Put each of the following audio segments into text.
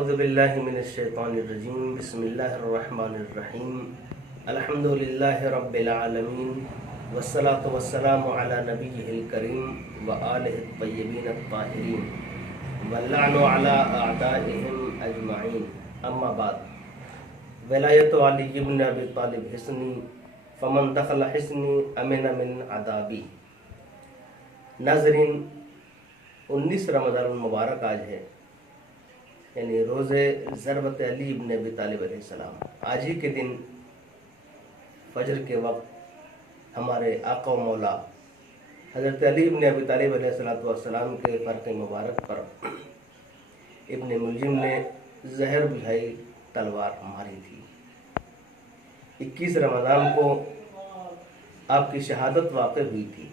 اعوذ باللہ من الشیطان الرجیم بسم اللہ الرحمن الرحیم الحمدللہ رب العالمین والصلاة والسلام علی نبیہ الکریم وآلہ الطیبین الطاہرین واللعن علی اعدائہم اجمعین اما بعد ولایت علی بن ابی طالب حسنی فمن دخل حسنی امن من عذابی۔ ناظرین، 19 رمضان المبارک آج ہے، یعنی روز ضربت علی ابن ابی طالب علیہ السلام۔ آج ہی کے دن فجر کے وقت ہمارے آقا و مولا حضرت علی ابن ابی طالب علیہ السلام کے فرق مبارک پر ابن ملجم نے زہر بجھائی تلوار ماری تھی۔ 21 رمضان کو آپ کی شہادت واقع ہوئی تھی،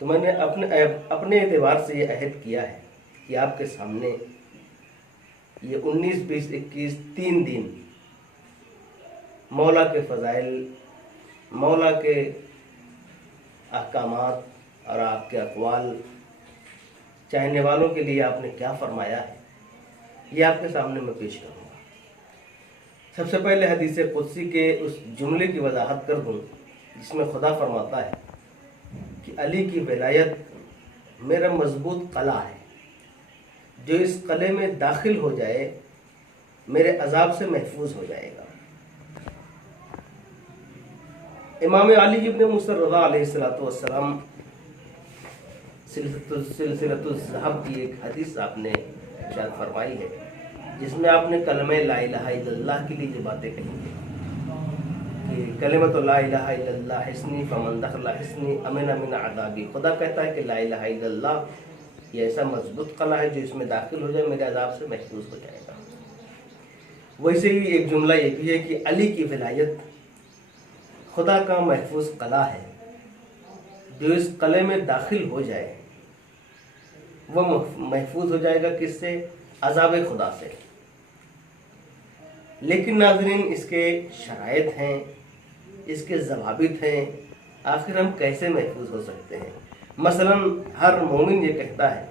تو میں نے اپنے اعتبار سے یہ عہد کیا ہے کہ آپ کے سامنے یہ 19، 20، 21 3 دن مولا کے فضائل، مولا کے احکامات اور آپ کے اقوال، چاہنے والوں کے لیے آپ نے کیا فرمایا ہے، یہ آپ کے سامنے میں پیش کروں گا۔ سب سے پہلے حدیث قدسی کے اس جملے کی وضاحت کر دوں جس میں خدا فرماتا ہے کہ علی کی ولایت میرا مضبوط قلعہ ہے، جو اس قلعے میں داخل ہو جائے میرے عذاب سے محفوظ ہو جائے گا۔ امام علی ابن موسیٰ رضا علیہ السلام سلسلۃ الذہب کی ایک حدیث آپ نے ارشاد فرمائی ہے، جس میں آپ نے کلمہ لا الہ الا اللہ کے لیے جو باتیں کہی ہیں کہ کلمۃ لا الہ الا اللہ حصنی فمن دخل حصنی امن من عذابی۔ خدا کہتا ہے کہ لا الہ الا اللہ یہ ایسا مضبوط قلعہ ہے جو اس میں داخل ہو جائے میرے عذاب سے محفوظ ہو جائے گا۔ ویسے ہی ایک جملہ یہ بھی ہے کہ علی کی ولایت خدا کا محفوظ قلعہ ہے، جو اس قلعے میں داخل ہو جائے وہ محفوظ ہو جائے گا کس سے؟ عذاب خدا سے۔ لیکن ناظرین، اس کے شرائط ہیں، اس کے ضوابط ہیں، آخر ہم کیسے محفوظ ہو سکتے ہیں؟ مثلا ہر مومن یہ کہتا ہے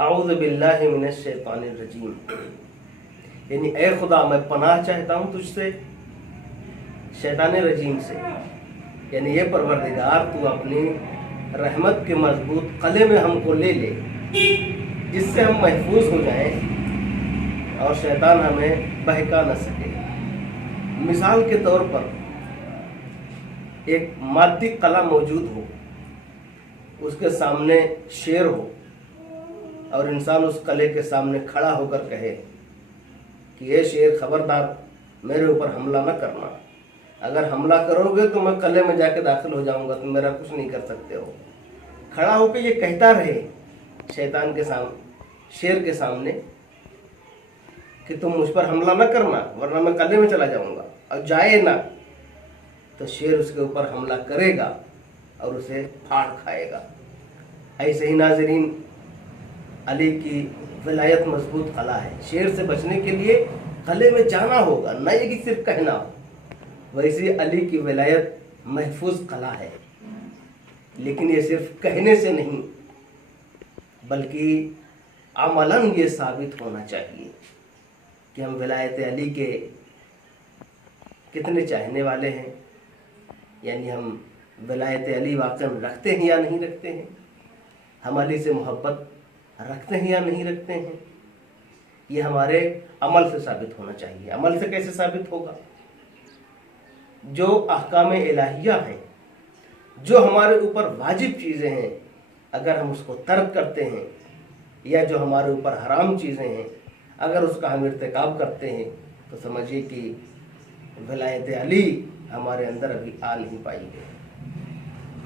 اعوذ باللہ من الشیطان الرجیم، یعنی اے خدا میں پناہ چاہتا ہوں تجھ سے شیطان رجیم سے، یعنی یہ پروردگار تو اپنی رحمت کے مضبوط قلعے میں ہم کو لے لے جس سے ہم محفوظ ہو جائیں اور شیطان ہمیں بہکا نہ سکے۔ مثال کے طور پر ایک مادی قلعہ موجود ہو، اس کے سامنے شیر ہو اور انسان اس قلعے کے سامنے کھڑا ہو کر کہے کہ اے شیر خبردار میرے اوپر حملہ نہ کرنا، اگر حملہ کرو گے تو میں قلعے میں جا کے داخل ہو جاؤں گا، تم میرا کچھ نہیں کر سکتے ہو۔ کھڑا ہو کے یہ کہتا رہے شیطان کے سامنے، شیر کے سامنے کہ تم مجھ پر حملہ نہ کرنا ورنہ میں قلعے میں چلا جاؤں گا، اور جائے نہ تو شیر اس کے اوپر حملہ کرے گا اور اسے پھاڑ کھائے گا۔ ایسے ہی ناظرین، علی کی ولایت مضبوط قلعہ ہے، شیر سے بچنے کے لیے قلعے میں جانا ہوگا، نہ یہ کہ صرف کہنا ہو۔ ویسے علی کی ولایت محفوظ قلعہ ہے، لیکن یہ صرف کہنے سے نہیں بلکہ عملاً یہ ثابت ہونا چاہیے کہ ہم ولایت علی کے کتنے چاہنے والے ہیں، یعنی ہم ولایت علی واقعا رکھتے ہیں یا نہیں رکھتے ہیں، ہم علی سے محبت رکھتے ہیں یا نہیں رکھتے ہیں، یہ ہمارے عمل سے ثابت ہونا چاہیے۔ عمل سے کیسے ثابت ہوگا؟ جو احکام الہیہ ہیں، جو ہمارے اوپر واجب چیزیں ہیں، اگر ہم اس کو ترک کرتے ہیں، یا جو ہمارے اوپر حرام چیزیں ہیں اگر اس کا ہم ارتکاب کرتے ہیں، تو سمجھیے کہ ولایت علی ہمارے اندر ابھی آ نہیں پائی ہے۔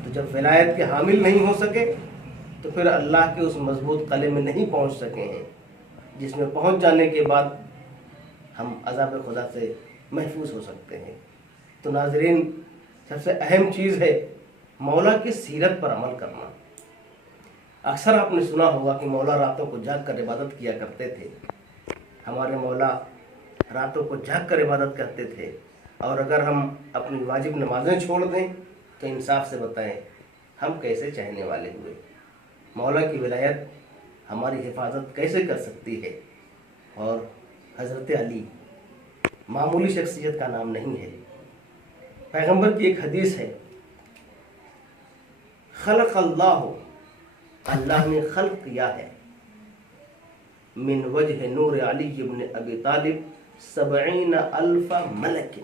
تو جب ولایت کے حامل نہیں ہو سکے تو پھر اللہ کے اس مضبوط قلعے میں نہیں پہنچ سکے ہیں، جس میں پہنچ جانے کے بعد ہم عذاب خدا سے محفوظ ہو سکتے ہیں۔ تو ناظرین، سب سے اہم چیز ہے مولا کی سیرت پر عمل کرنا۔ اکثر آپ نے سنا ہوگا کہ مولا راتوں کو جاگ کر عبادت کیا کرتے تھے۔ ہمارے مولا راتوں کو جاگ کر عبادت کرتے تھے، اور اگر ہم اپنی واجب نمازیں چھوڑ دیں تو انصاف سے بتائیں ہم کیسے چاہنے والے ہوئے؟ مولا کی ولایت ہماری حفاظت کیسے کر سکتی ہے؟ اور حضرت علی معمولی شخصیت کا نام نہیں ہے۔ پیغمبر کی ایک حدیث ہے، خلق اللہ، اللہ نے خلق کیا ہے، من وجہ نور علی ابن ابی طالب 70,000 ملک،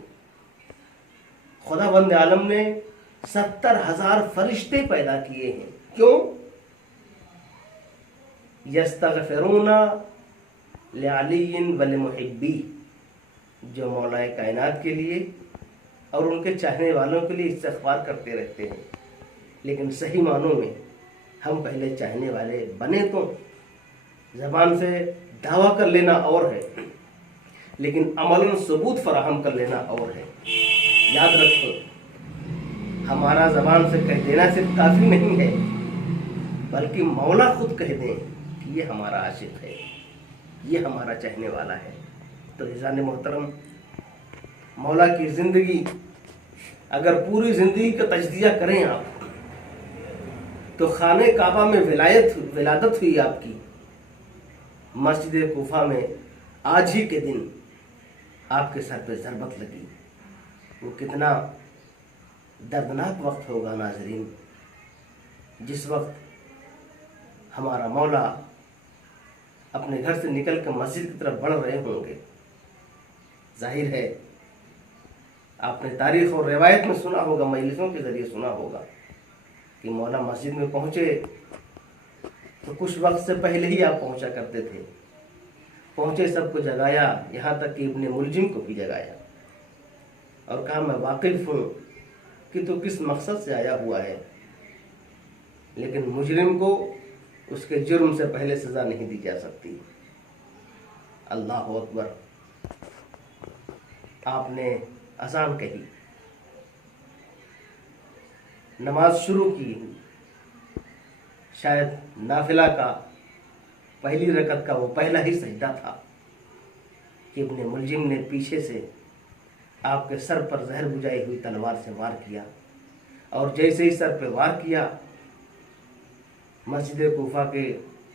خدا بند عالم نے 70,000 فرشتے پیدا کیے ہیں۔ کیوں؟ یستغفرون لعلی ولمحبی، جو مولا کائنات کے لیے اور ان کے چاہنے والوں کے لیے استغفار کرتے رہتے ہیں۔ لیکن صحیح معنوں میں ہم پہلے چاہنے والے بنے تو زبان سے دعویٰ کر لینا اور ہے، لیکن عملاً ثبوت فراہم کر لینا اور ہے۔ یاد رکھیں، ہمارا زبان سے کہہ دینا صرف کافی نہیں ہے، بلکہ مولا خود کہہ دیں کہ یہ ہمارا عاشق ہے، یہ ہمارا چاہنے والا ہے۔ تو عزیزان محترم، مولا کی زندگی اگر پوری زندگی کا تجزیہ کریں آپ تو خانہ کعبہ میں ولادت ہوئی آپ کی، مسجد کوفہ میں آج ہی کے دن آپ کے سر پہ ضربت لگی، وہ کتنا دردناک وقت ہوگا ناظرین، جس وقت ہمارا مولا اپنے گھر سے نکل کر مسجد کی طرف بڑھ رہے ہوں گے۔ ظاہر ہے آپ نے تاریخ اور روایت میں سنا ہوگا، مجلسوں کے ذریعے سنا ہوگا کہ مولا مسجد میں پہنچے تو کچھ وقت سے پہلے ہی آپ پہنچا کرتے تھے، پہنچے سب کو جگایا، یہاں تک کہ ابن ملجم کو بھی جگایا اور کہا میں واقف ہوں کہ تو کس مقصد سے آیا ہوا ہے، لیکن مجرم کو اس کے جرم سے پہلے سزا نہیں دی جا سکتی۔ اللہ اکبر، آپ نے اذان کہی، نماز شروع کی، شاید نافلہ کا پہلی رکعت کا وہ پہلا ہی سجدہ تھا کہ ابن ملجم نے پیچھے سے آپ کے سر پر زہر بجھائی ہوئی تلوار سے وار کیا، اور جیسے ہی سر پہ وار کیا مسجد کوفہ کے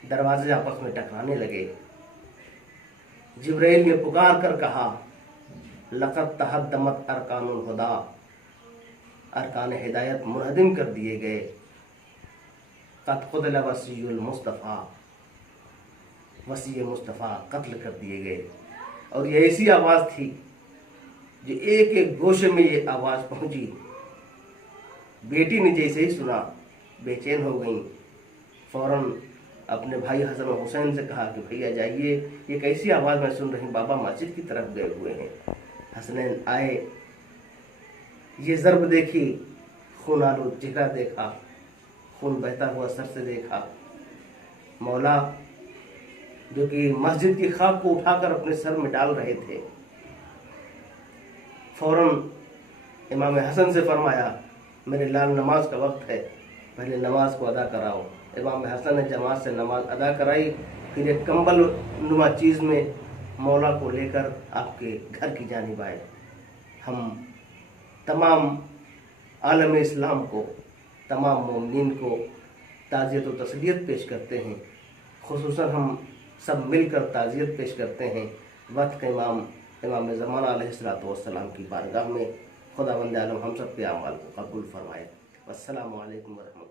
دروازے آپس میں ٹکرانے لگے۔ جبرائیل نے پکار کر کہا لقد تہدمت ارکان الہدی، ارکان ہدایت منہدم کر دیے گئے، قد قتل وصی المصطفیٰ، وصی مصطفیٰ قتل کر دیے گئے۔ اور یہ ایسی آواز تھی جو ایک ایک گوشے میں یہ آواز پہنچی۔ بیٹی نے جیسے ہی سنا بے چین ہو گئیں، فوراً اپنے بھائی حسن و حسین سے کہا کہ بھیا جائیے، یہ کیسی آواز میں سن رہی، بابا مسجد کی طرف گئے ہوئے ہیں۔ حسنین آئے، یہ ضرب دیکھی، خون آلود چہرہ دیکھا، خون بہتا ہوا سر سے دیکھا۔ مولا جو کہ مسجد کی خاک کو اٹھا کر اپنے سر میں ڈال رہے تھے، فوراً امام حسن سے فرمایا میرے لال نماز کا وقت ہے، پہلے نماز کو ادا کراؤ۔ امام حسن نے جماعت سے نماز ادا کرائی، پھر ایک کمبل نما چیز میں مولا کو لے کر آپ کے گھر کی جانب آئے۔ ہم تمام عالم اسلام کو، تمام مومنین کو تعزیت و تسلیت پیش کرتے ہیں، خصوصاً ہم سب مل کر تعزیت پیش کرتے ہیں وقت امام زمانہ علیہ السلام کی بارگاہ میں۔ خداوند عالم ہم سب کے اعمال کو قبول فرمائے۔ والسلام علیکم ورحمۃ اللہ۔